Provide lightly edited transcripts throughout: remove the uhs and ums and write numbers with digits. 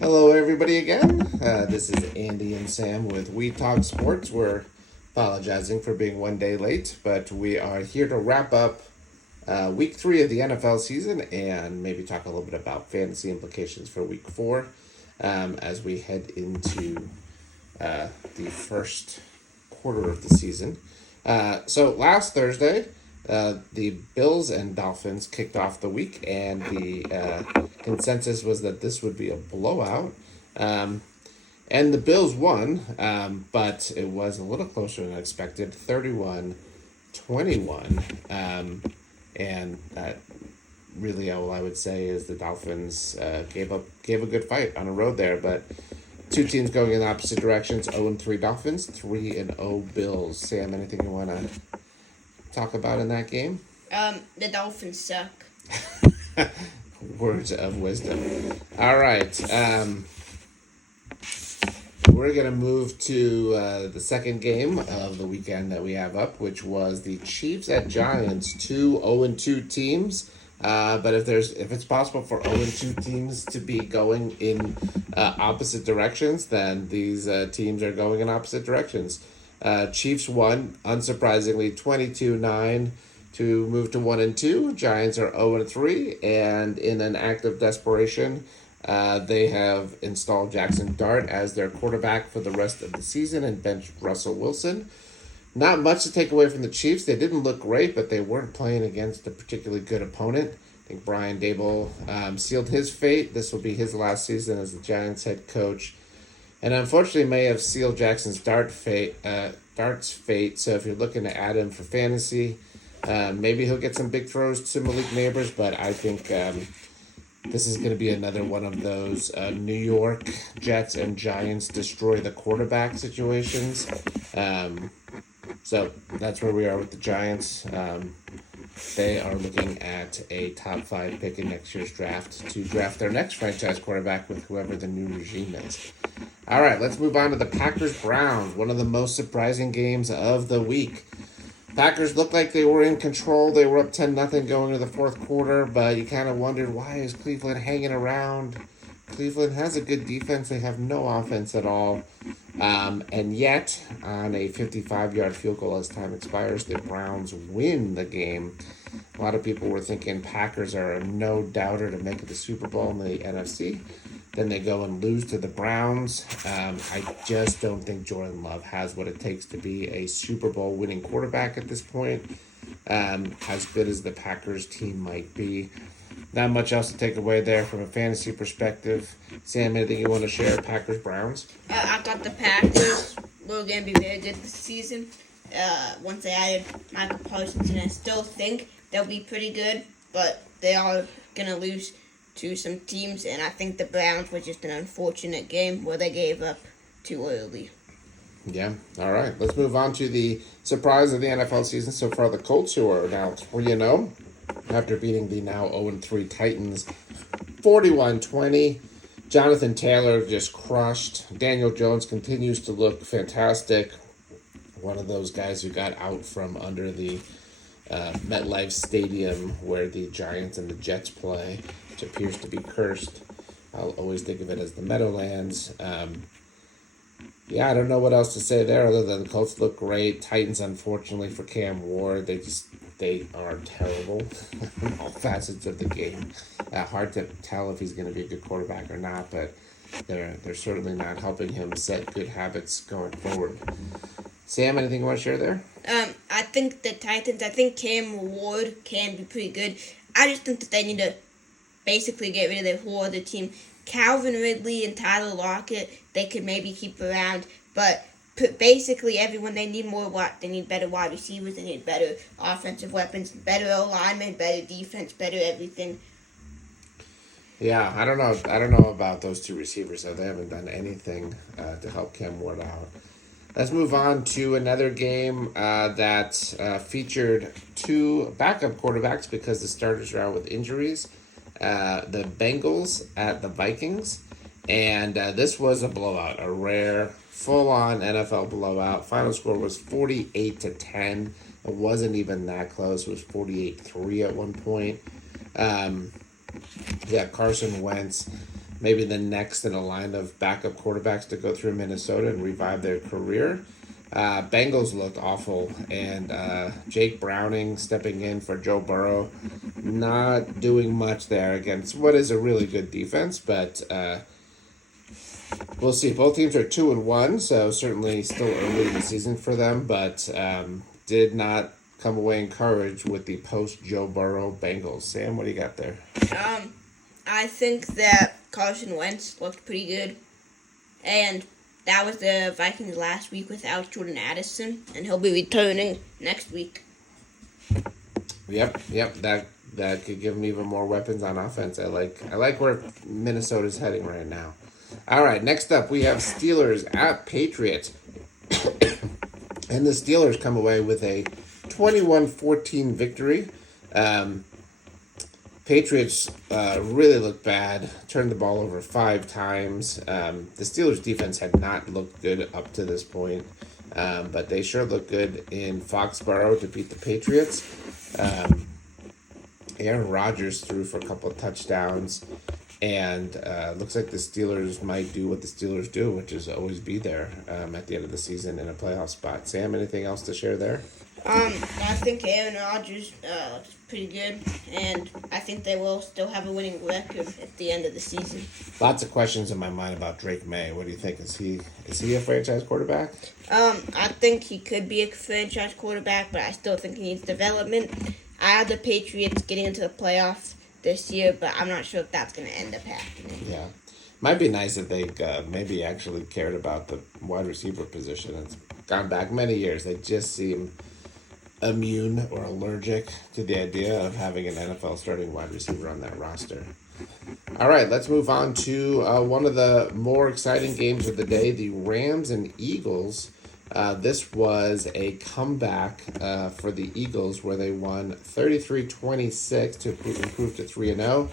Hello, everybody, again. This is Andy and Sam with WeTalkSports. We're apologizing for being one day late, but we are here to wrap up week 3 of the NFL season and maybe talk a little bit about fantasy implications for week 4 as we head into the first quarter of the season. So last Thursday, the Bills and Dolphins kicked off the week, and the consensus was that this would be a blowout. Um, and the Bills won, but it was a little closer than expected, 31-21. And really all I would say is the Dolphins gave a good fight on the road there, but two teams going in opposite directions. 0-3 Dolphins, 3-0 Bills. Sam, anything you want to talk about in that game? The Dolphins suck. Words of wisdom. All right. We're going to move to the second game of the weekend that we have up, which was the Chiefs at Giants, two 0-2 teams. But if it's possible for 0-2 teams to be going in opposite directions, then these teams are going in opposite directions. Chiefs won, unsurprisingly, 22-9 to move to 1-2. Giants are 0-3, and in an act of desperation, they have installed Jackson Dart as their quarterback for the rest of the season and benched Russell Wilson. Not much to take away from the Chiefs. They didn't look great, but they weren't playing against a particularly good opponent. I think Brian Dable sealed his fate. This will be his last season as the Giants head coach, and unfortunately may have sealed Jackson's Dart's fate. So if you're looking to add him for fantasy, maybe he'll get some big throws to Malik Neighbors, but I think this is going to be another one of those New York Jets and Giants destroy the quarterback situations. So that's where we are with the Giants. They are looking at a top 5 pick in next year's draft to draft their next franchise quarterback with whoever the new regime is. All right, let's move on to the Packers-Browns, one of the most surprising games of the week. Packers looked like they were in control. They were up 10-0 going into the fourth quarter, but you kind of wondered, why is Cleveland hanging around? Cleveland has a good defense. They have no offense at all. And yet, on a 55-yard field goal as time expires, the Browns win the game. A lot of people were thinking Packers are a no-doubter to make it the Super Bowl in the NFC. Then they go and lose to the Browns. I just don't think Jordan Love has what it takes to be a Super Bowl winning quarterback at this point. As good as the Packers team might be. Not much else to take away there from a fantasy perspective. Sam, anything you want to share? Packers, Browns? I thought the Packers were going to be very good this season. Once they added Michael Parsons, and I still think they'll be pretty good, but they are going to lose to some teams, and I think the Browns were just an unfortunate game where they gave up too early. Yeah, all right. Let's move on to the surprise of the NFL season so far, the Colts, who are now 3-0 after beating the now 0-3 Titans 41-20. Jonathan Taylor just crushed. Daniel Jones continues to look fantastic. One of those guys who got out from under the MetLife Stadium where the Giants and the Jets play, which appears to be cursed. I'll always think of it as the Meadowlands. Yeah, I don't know what else to say there other than the Colts look great. Titans, unfortunately for Cam Ward, they are terrible in all facets of the game. Hard to tell if he's going to be a good quarterback or not, but they're certainly not helping him set good habits going forward. Sam, anything you want to share there? I think the Titans, I think Cam Ward can be pretty good. I just think that they need to basically get rid of their whole other team. Calvin Ridley and Tyler Lockett, they could maybe keep around, but basically everyone, they need they need better wide receivers, they need better offensive weapons, better alignment, better defense, better everything. Yeah, I don't know about those two receivers, though. They haven't done anything to help Cam Ward out. Let's move on to another game that featured two backup quarterbacks because the starters are out with injuries. The Bengals at the Vikings, and this was a blowout, a rare, full-on NFL blowout. Final score was 48-10. It wasn't even that close. It was 48-3 at one point. Carson Wentz maybe the next in a line of backup quarterbacks to go through Minnesota and revive their career. Bengals looked awful, and Jake Browning stepping in for Joe Burrow, not doing much there against what is a really good defense, but we'll see. Both teams are 2-1, so certainly still early in the season for them, but did not come away encouraged with the post Joe Burrow Bengals. Sam, what do you got there? I think that Carson Wentz looked pretty good, and that was the Vikings last week without Jordan Addison, and he'll be returning next week. Yep. That could give them even more weapons on offense. I like where Minnesota's heading right now. All right, next up we have Steelers at Patriots. And the Steelers come away with a 21-14 victory. Patriots really looked bad, turned the ball over 5 times. The Steelers' defense had not looked good up to this point, but they sure looked good in Foxborough to beat the Patriots. Aaron Rodgers threw for a couple of touchdowns, and looks like the Steelers might do what the Steelers do, which is always be there at the end of the season in a playoff spot. Sam, anything else to share there? I think Aaron Rodgers looks pretty good, and I think they will still have a winning record at the end of the season. Lots of questions in my mind about Drake May. What do you think? Is he a franchise quarterback? I think he could be a franchise quarterback, but I still think he needs development. I have the Patriots getting into the playoffs this year, but I'm not sure if that's going to end up happening. Yeah. Might be nice if they maybe actually cared about the wide receiver position. It's gone back many years. They just seem immune or allergic to the idea of having an NFL starting wide receiver on that roster. All right, let's move on to one of the more exciting games of the day, the Rams and Eagles. This was a comeback for the Eagles where they won 33-26 to improve to 3-0.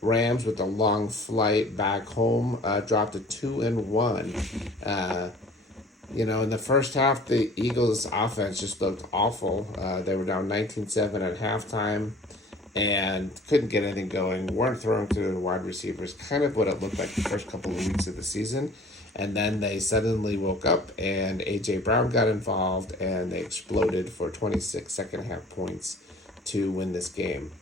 Rams with a long flight back home dropped to 2-1. In the first half, the Eagles' offense just looked awful. They were down 19-7 at halftime and couldn't get anything going. Weren't throwing to the wide receivers, kind of what it looked like the first couple of weeks of the season. And then they suddenly woke up and A.J. Brown got involved and they exploded for 26 second half points to win this game.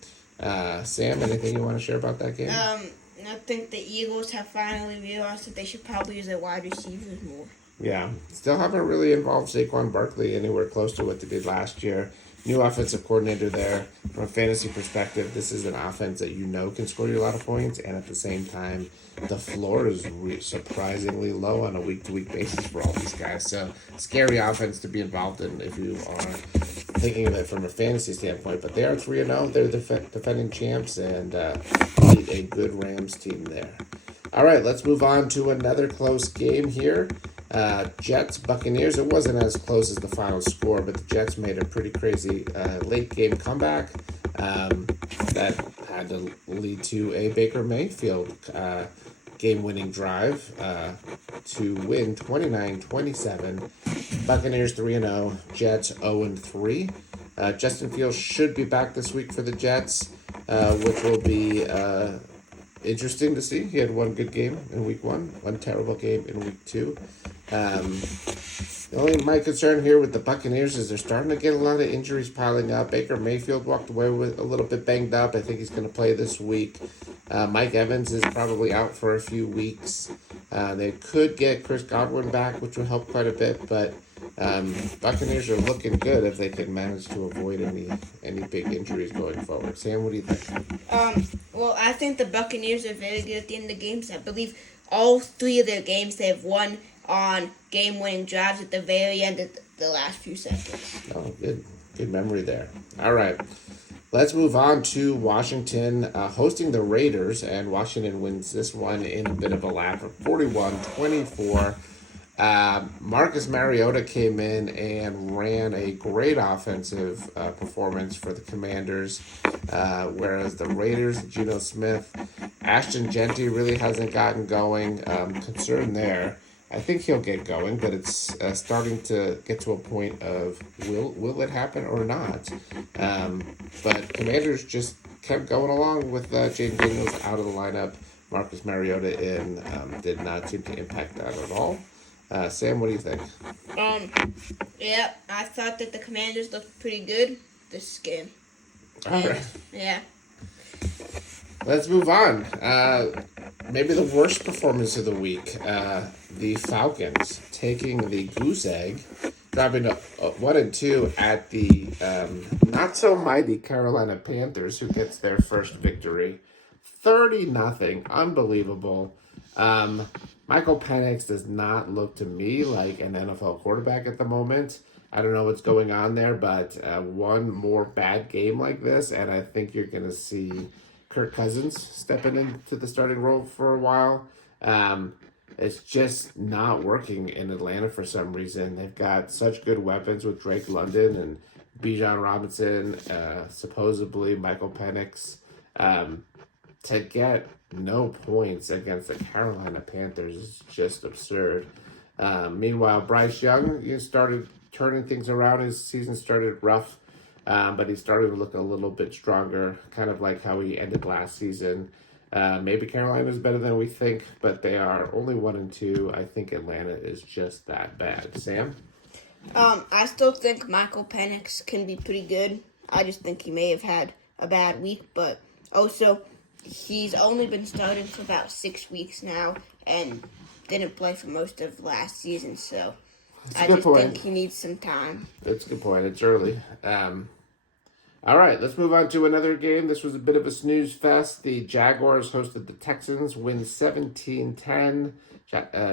Sam, anything you want to share about that game? I think the Eagles have finally realized that they should probably use their wide receivers more. Yeah, still haven't really involved Saquon Barkley anywhere close to what they did last year. New offensive coordinator there. From a fantasy perspective, this is an offense that can score you a lot of points, and at the same time, the floor is surprisingly low on a week-to-week basis for all these guys. So, scary offense to be involved in if you are thinking of it from a fantasy standpoint. But they are 3-0. They're the defending champs and beat a good Rams team there. All right, let's move on to another close game here. Jets, Buccaneers. It wasn't as close as the final score, but the Jets made a pretty crazy late game comeback that had to lead to a Baker Mayfield game-winning drive to win 29-27. Buccaneers 3-0, Jets 0-3. Justin Fields should be back this week for the Jets, which will be interesting to see. He had one good game in week 1, one terrible game in week 2. My concern here with the Buccaneers is they're starting to get a lot of injuries piling up. Baker Mayfield walked away with a little bit banged up. I think he's going to play this week. Mike Evans is probably out for a few weeks. They could get Chris Godwin back, which will help quite a bit, but Buccaneers are looking good if they can manage to avoid any big injuries going forward. Sam, what do you think? Well, I think the Buccaneers are very good at the end of the games. I believe all 3 of their games they have won on game-winning drives at the very end of the last few seconds. Oh, good memory there. All right, let's move on to Washington hosting the Raiders, and Washington wins this one in a bit of a laugh of 41-24. Marcus Mariota came in and ran a great offensive performance for the Commanders, whereas the Raiders, Geno Smith, Ashton Genty really hasn't gotten going. Concern there. I think he'll get going, but it's starting to get to a point of will it happen or not? But Commanders just kept going along with James Daniels out of the lineup Marcus Mariota in did not seem to impact that at all. Sam, what do you think? Yeah, I thought that the Commanders looked pretty good this game. All right. Yeah. Let's move on. Maybe the worst performance of the week. The Falcons taking the goose egg, dropping to 1-2 at the not so mighty Carolina Panthers, who gets their first victory, 30-0. Unbelievable. Michael Penix does not look to me like an NFL quarterback at the moment. I don't know what's going on there, but one more bad game like this, and I think you're going to see Kirk Cousins stepping into the starting role for a while. It's just not working in Atlanta for some reason. They've got such good weapons with Drake London and Bijan Robinson, supposedly Michael Penix. To get no points against the Carolina Panthers is just absurd. Meanwhile, Bryce Young started turning things around. His season started rough, but he's starting to look a little bit stronger, kind of like how he ended last season. Maybe Carolina's better than we think, but they are only 1-2. I think Atlanta is just that bad. Sam? I still think Michael Penix can be pretty good. I just think he may have had a bad week, but also he's only been starting for about 6 weeks now and didn't play for most of last season, so I just think he needs some time. That's a good point. It's early. All right, let's move on to another game. This was a bit of a snooze fest. The Jaguars hosted the Texans, win 17-10.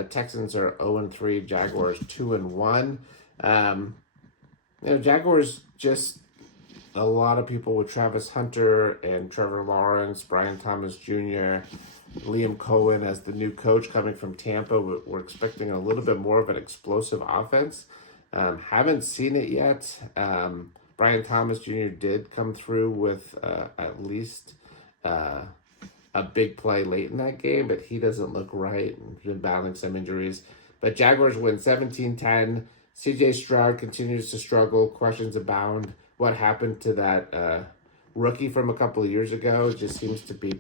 Texans are 0-3, Jaguars 2-1. Jaguars just a lot of people with Travis Hunter and Trevor Lawrence, Brian Thomas Jr., Liam Cohen as the new coach coming from Tampa. We're expecting a little bit more of an explosive offense. Haven't seen it yet. Brian Thomas Jr. did come through with at least a big play late in that game, but he doesn't look right. He's been battling some injuries. But Jaguars win 17-10. CJ Stroud continues to struggle. Questions abound. What happened to that rookie from a couple of years ago just seems to be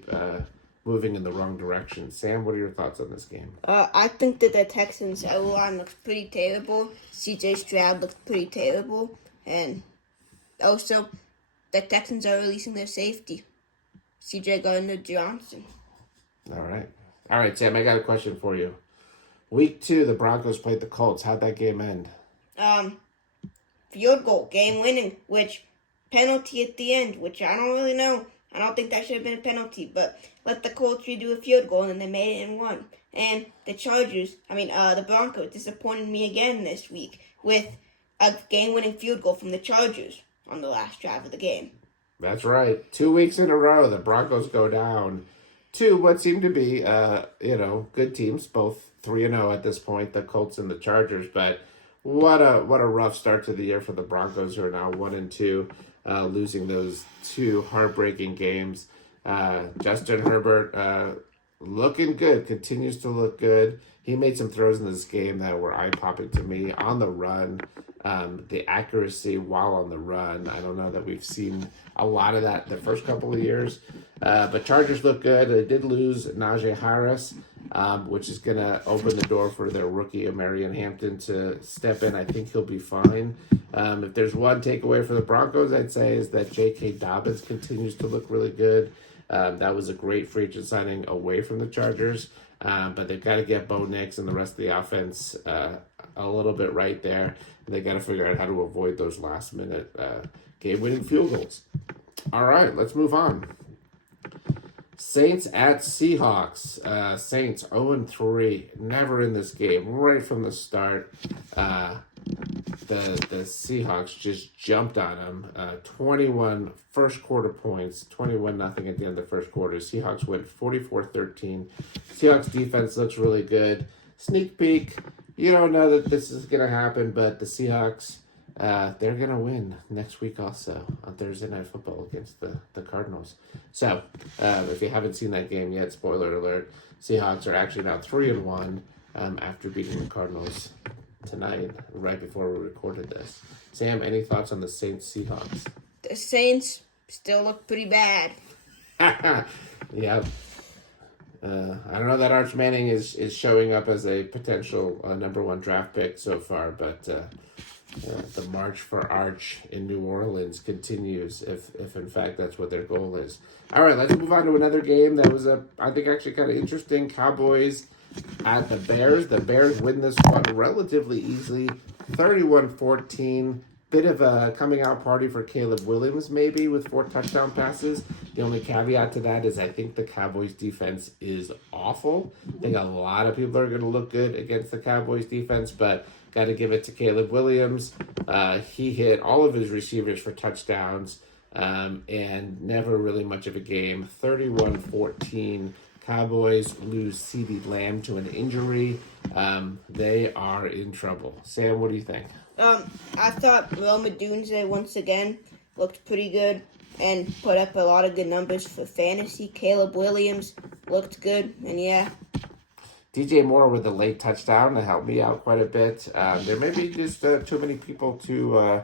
moving in the wrong direction. Sam, what are your thoughts on this game? I think that the Texans' O-line looks pretty terrible. CJ Stroud looks pretty terrible. And also, the Texans are releasing their safety, CJ Gardner-Johnson. All right, Sam, I got a question for you. Week 2, the Broncos played the Colts. How'd that game end? Field goal, game winning, which penalty at the end, which I don't really know. I don't think that should have been a penalty, but let the Colts redo a field goal, and then they made it and won. And the Broncos disappointed me again this week with a game-winning field goal from the Chargers on the last drive of the game. That's right. 2 weeks in a row, the Broncos go down to what seem to be, good teams, both 3-0 at this point, the Colts and the Chargers. But what a rough start to the year for the Broncos, who are now 1-2, losing those 2 heartbreaking games. Justin Herbert looking good, continues to look good. He made some throws in this game that were eye-popping to me on the run. The accuracy while on the run, I don't know that we've seen a lot of that the first couple of years. But Chargers look good. They did lose Najee Harris, which is going to open the door for their rookie, Marion Hampton, to step in. I think he'll be fine. If there's one takeaway for the Broncos, I'd say, is that J.K. Dobbins continues to look really good. That was a great free agent signing away from the Chargers. But they've got to get Bo Nix and the rest of the offense a little bit right there. And they got to figure out how to avoid those last-minute game-winning field goals. All right, let's move on. Saints at Seahawks. Saints 0-3. Never in this game. Right from the start, the Seahawks just jumped on them. 21 first quarter points, 21-0 at the end of the first quarter. Seahawks win 44-13. Seahawks defense looks really good. Sneak peek. You don't know that this is going to happen, but the Seahawks, they're going to win next week also on Thursday Night Football against the Cardinals. So, if you haven't seen that game yet, spoiler alert, Seahawks are actually now 3-1 after beating the Cardinals tonight, right before we recorded this. Sam, any thoughts on the Saints-Seahawks? The Saints still look pretty bad. Yeah. I don't know that Arch Manning is showing up as a potential number one draft pick so far, but the march for Arch in New Orleans continues if in fact that's what their goal is. All right, let's move on to another game that was I think actually kind of interesting. Cowboys at the Bears. The Bears win this one relatively easily, 31-14. Bit of a coming out party for Caleb Williams, maybe, with 4 touchdown passes. The only caveat to that is I think the Cowboys defense is awful. I think a lot of people are going to look good against the Cowboys defense, but got to give it to Caleb Williams. He hit all of his receivers for touchdowns, and never really much of a game. 31-14. Cowboys lose CeeDee Lamb to an injury. They are in trouble. Sam, what do you think? I thought Rome Odunze once again looked pretty good and put up a lot of good numbers for fantasy. Caleb Williams looked good, and yeah. DJ Moore with a late touchdown to help me out quite a bit. There may be just too many people to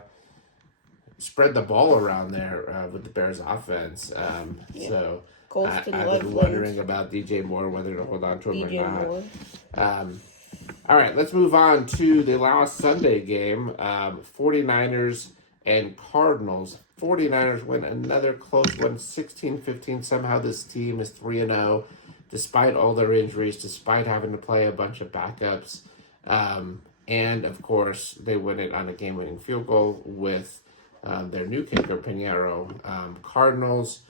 spread the ball around there with the Bears offense. Yeah. So I've been wondering about DJ Moore, whether to hold on to him DJ or Moore. not. All right, let's move on to the last Sunday game. 49ers and Cardinals. 49ers win another close one, 16-15. Somehow this team is 3-0, despite all their injuries, despite having to play a bunch of backups. And, of course, they win it on a game-winning field goal with their new kicker, Pinheiro. Cardinals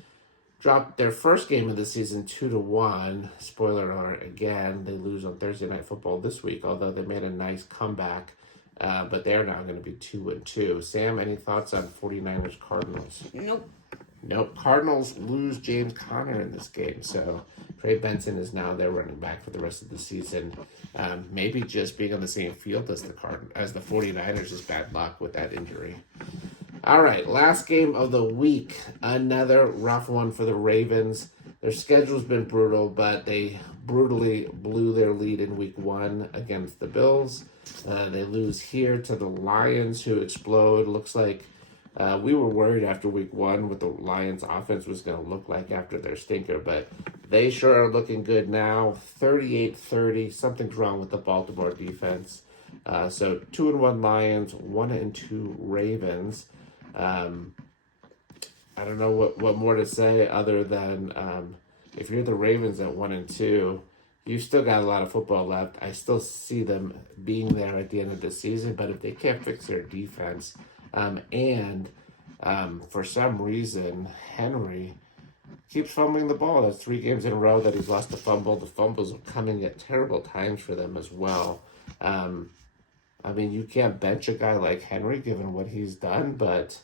dropped their first game of the season 2-1. Spoiler alert, again, they lose on Thursday Night Football this week, although they made a nice comeback. But they're now going to be 2-2. Sam, any thoughts on 49ers Cardinals? Nope. Cardinals lose James Conner in this game, so Trey Benson is now their running back for the rest of the season. Maybe just being on the same field as the 49ers is bad luck with that injury. All right, last game of the week. Another rough one for the Ravens. Their schedule's been brutal, but they brutally blew their lead in week 1 against the Bills. They lose here to the Lions, who explode. Looks like we were worried after week 1 what the Lions offense was going to look like after their stinker, but they sure are looking good now. 38-30. Something's wrong with the Baltimore defense. So 2-1 Lions, 1-2 Ravens. I don't know what more to say other than if you're the Ravens at 1-2, you've still got a lot of football left. I still see them being there at the end of the season, but if they can't fix their defense, and for some reason Henry keeps fumbling the ball. That's 3 games in a row that he's lost a fumble. The fumbles are coming at terrible times for them as well. I mean, you can't bench a guy like Henry given what he's done, but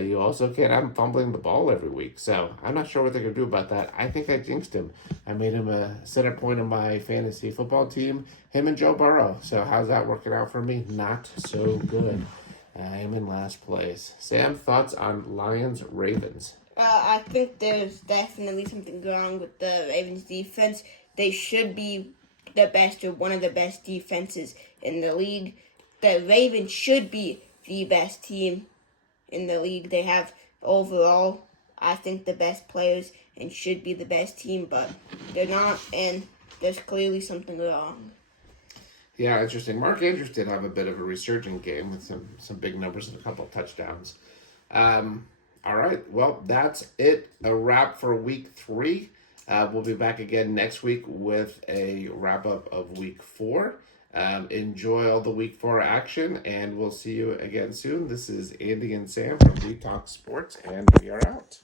you also can't have him fumbling the ball every week. So I'm not sure what they're going to do about that. I think I jinxed him. I made him a center point of my fantasy football team, him and Joe Burrow. So how's that working out for me? Not so good. I am in last place. Sam, thoughts on Lions-Ravens? I think there's definitely something wrong with the Ravens defense. They should be the best or one of the best defenses in the league. The Ravens should be the best team in the league. They have overall, I think, the best players and should be the best team, but they're not, and there's clearly something wrong. Yeah, interesting. Mark Andrews did have a bit of a resurgent game with some big numbers and a couple of touchdowns. All right, well, that's it. A wrap for week 3. We'll be back again next week with a wrap-up of week 4. Enjoy all the week 4 action, and we'll see you again soon. This is Andy and Sam from WeTalkSports, and we are out.